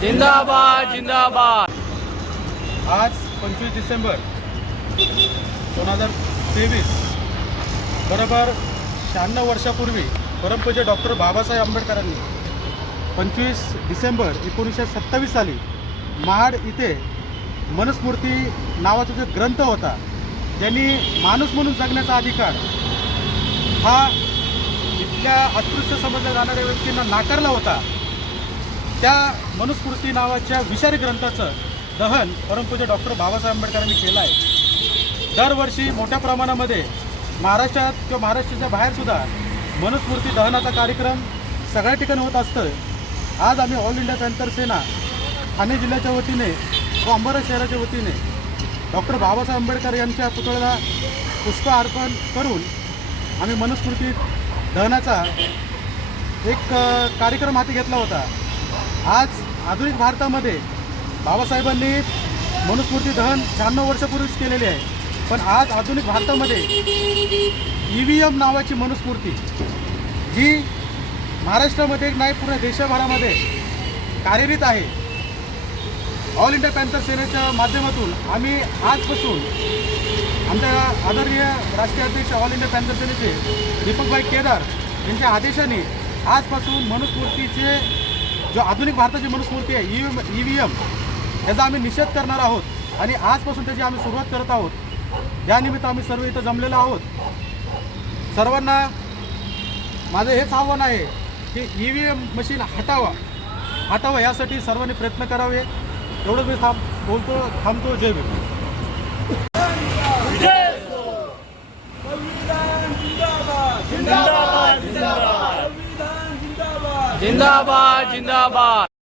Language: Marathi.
जिंदाबाद जिंदाबाद. आज पंचवीस डिसेंबर दोन हजार तेवीस. बरोबर शहाण्णव वर्षापूर्वी परमपूज्य डॉक्टर बाबासाहेब आंबेडकरांनी पंचवीस डिसेंबर एकोणीसशे सत्तावीस साली महाड इथे मनस्मृती नावाचा जो ग्रंथ होता ज्यांनी माणूस म्हणून जगण्याचा अधिकार हा इतक्या अस्पृश्य समजल्या जाणाऱ्या व्यक्तींना नाकारला होता. त्या मनुस्मृती नावाच्या विषारी ग्रंथाचं दहन परमपूज्य डॉक्टर बाबासाहेब आंबेडकरांनी केलं आहे. दरवर्षी मोठ्या प्रमाणामध्ये महाराष्ट्रात किंवा महाराष्ट्राच्या बाहेरसुद्धा मनुस्मृती दहनाचा कार्यक्रम सगळ्या ठिकाणी होत असतं आज आम्ही All India Panther Sena Thane जिल्ह्याच्या वतीने व अंबारा शहराच्या वतीने डॉक्टर बाबासाहेब आंबेडकर यांच्या पुतळ्याला पुष्प अर्पण करून आम्ही मनुस्मृती दहनाचा एक कार्यक्रम हाती घेतला होता. आज आधुनिक भारतामध्ये बाबासाहेबांनी मनुस्मृती दहन शहाण्णव वर्षापूर्वीच केलेले आहे. पण आज आधुनिक भारतामध्ये ई व्ही एम नावाची मनुस्मृती जी महाराष्ट्रामध्ये नाही पूर्ण देशभरामध्ये कार्यरत आहे. ऑल इंडिया पॅन्थर सेनेच्या माध्यमातून आम्ही आजपासून आमच्या आदरणीय राष्ट्रीय अध्यक्ष ऑल इंडिया पॅन्थर सेनेचे दीपकभाई केदार यांच्या आदेशाने आजपासून मनुस्मृतीचे जो आधुनिक भारताची मनुस्मृती आहे ई ई व्ही एम याचा आम्ही निषेध करणार आहोत. आणि आजपासून त्याची आम्ही सुरुवात करत आहोत. यानिमित्त आम्ही सर्व इथं जमलेलो आहोत. सर्वांना माझं हेच आव्हान आहे की ई व्ही एम मशीन हटावा. हटावा यासाठी सर्वांनी प्रयत्न करावे. एवढं मी थांब बोलतो थांबतो. जय भीम. जिंदाबाद जिंदाबाद.